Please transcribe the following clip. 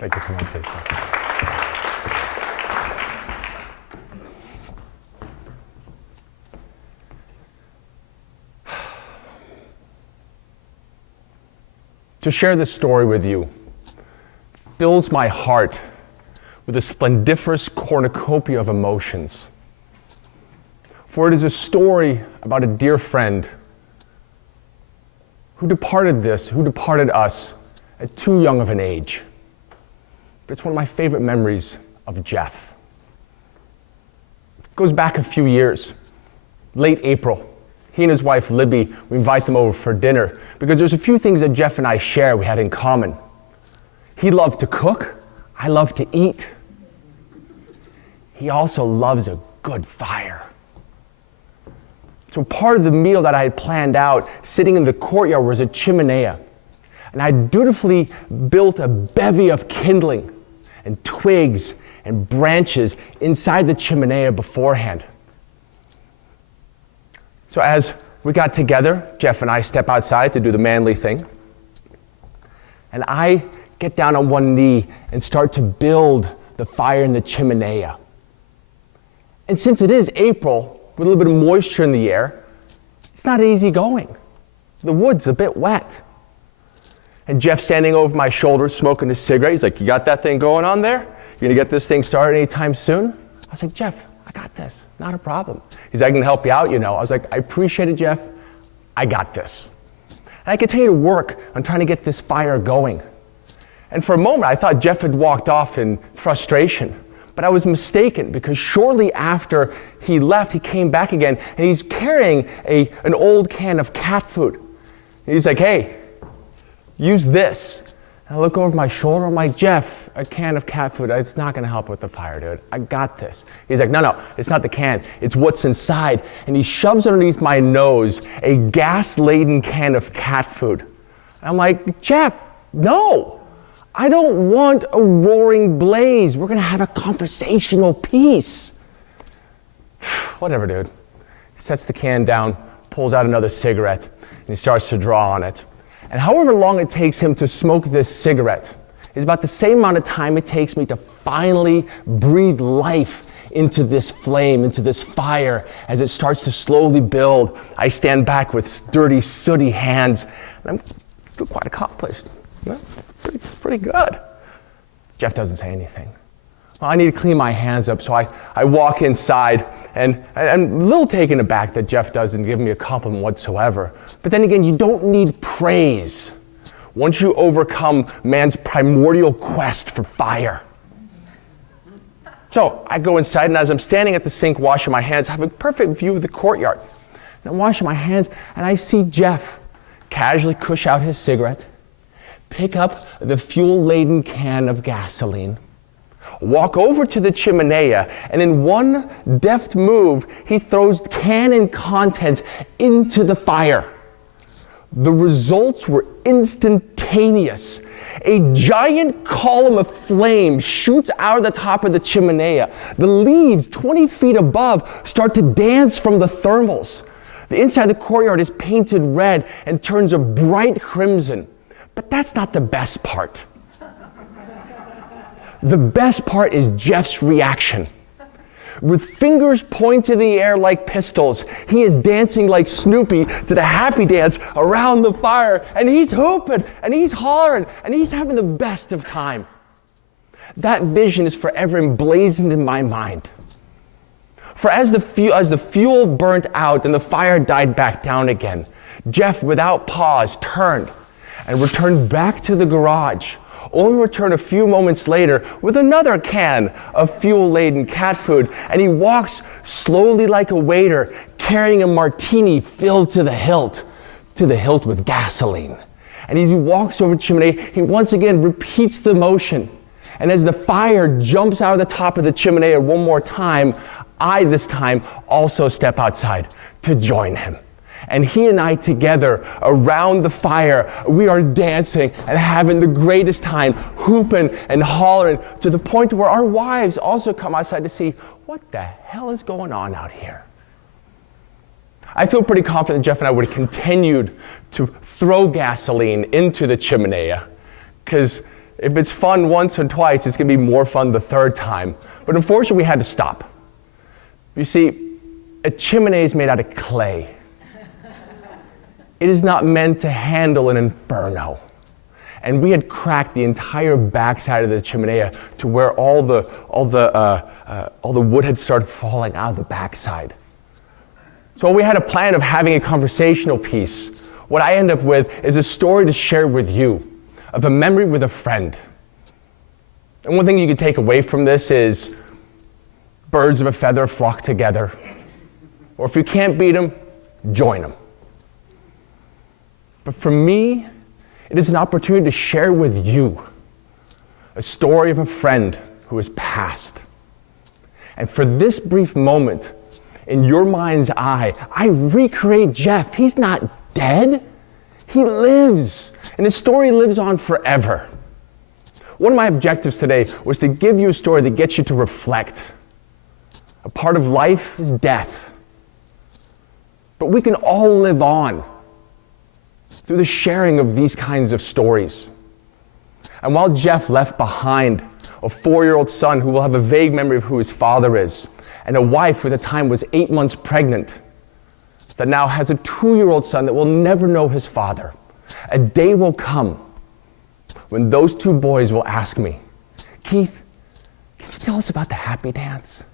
Thank you so much, Lisa. To share this story with you fills my heart with a splendiferous cornucopia of emotions. For it is a story about a dear friend who departed us at too young of an age. But it's one of my favorite memories of Jeff. It goes back a few years, late April. He and his wife, Libby, we invite them over for dinner because there's a few things that Jeff and I share we had in common. He loved to cook. I love to eat. He also loves a good fire. So part of the meal that I had planned out, sitting in the courtyard, was a chimenea. And I dutifully built a bevy of kindling and twigs and branches inside the chimenea beforehand. So as we got together, Jeff and I step outside to do the manly thing. And I get down on one knee and start to build the fire in the chimenea. And since it is April, with a little bit of moisture in the air, it's not easy going. The wood's a bit wet. And Jeff's standing over my shoulder smoking a cigarette. He's like, "You got that thing going on there? You gonna get this thing started anytime soon?" I was like, "Jeff, I got this, not a problem." He's like, "I can help you out, you know." I was like, "I appreciate it, Jeff. I got this." And I continued to work on trying to get this fire going. And for a moment, I thought Jeff had walked off in frustration. But I was mistaken, because shortly after he left, he came back again, and he's carrying an old can of cat food. And he's like, "Hey, use this." And I look over my shoulder, I'm like, "Jeff, a can of cat food, it's not gonna help with the fire, dude. I got this." He's like, No, it's not the can, it's what's inside." And he shoves underneath my nose a gas-laden can of cat food. And I'm like, "Jeff, no. I don't want a roaring blaze. We're gonna have a conversational piece." Whatever, dude. He sets the can down, pulls out another cigarette, and he starts to draw on it. And however long it takes him to smoke this cigarette is about the same amount of time it takes me to finally breathe life into this flame, into this fire. As it starts to slowly build, I stand back with dirty, sooty hands, and I'm feel quite accomplished. You know? Pretty good. Jeff doesn't say anything. Well, I need to clean my hands up, so I walk inside, and I'm a little taken aback that Jeff doesn't give me a compliment whatsoever. But then again, you don't need praise once you overcome man's primordial quest for fire. So I go inside, and as I'm standing at the sink washing my hands, I have a perfect view of the courtyard. And I'm washing my hands, and I see Jeff casually push out his cigarette, pick up the fuel-laden can of gasoline, walk over to the chimenea, and in one deft move, he throws can and contents into the fire. The results were instantaneous. A giant column of flame shoots out of the top of the chimenea. The leaves 20 feet above start to dance from the thermals. The inside of the courtyard is painted red and turns a bright crimson. But that's not the best part. The best part is Jeff's reaction. With fingers pointed in the air like pistols, he is dancing like Snoopy to the happy dance around the fire, and he's hooping, and he's hollering, and he's having the best of time. That vision is forever emblazoned in my mind. For as the fuel burnt out and the fire died back down again, Jeff, without pause, turned and returned back to the garage, only to return a few moments later with another can of fuel-laden cat food, and he walks slowly like a waiter, carrying a martini filled to the hilt with gasoline. And as he walks over the chimney, he once again repeats the motion. And as the fire jumps out of the top of the chimney one more time, I this time also step outside to join him. And he and I together around the fire, we are dancing and having the greatest time, hooping and hollering, to the point where our wives also come outside to see what the hell is going on out here. I feel pretty confident Jeff and I would have continued to throw gasoline into the chimenea, because If it's fun once or twice, it's going to be more fun the third time. But unfortunately, we had to stop. You see, a chimney is made out of clay. It is not meant to handle an inferno. And we had cracked the entire backside of the chimney to where all the wood had started falling out of the backside. So we had a plan of having a conversational piece. What I end up with is a story to share with you of a memory with a friend. And one thing you can take away from this is birds of a feather flock together. Or if you can't beat them, join them. But for me, it is an opportunity to share with you a story of a friend who has passed. And for this brief moment, in your mind's eye, I recreate Jeff. He's not dead. He lives. And his story lives on forever. One of my objectives today was to give you a story that gets you to reflect. A part of life is death. But we can all live on through the sharing of these kinds of stories. And while Jeff left behind a 4-year-old son who will have a vague memory of who his father is, and a wife who at the time was 8 months pregnant, that now has a 2-year-old son that will never know his father, a day will come when those 2 boys will ask me, Keith, can you tell us about the happy dance?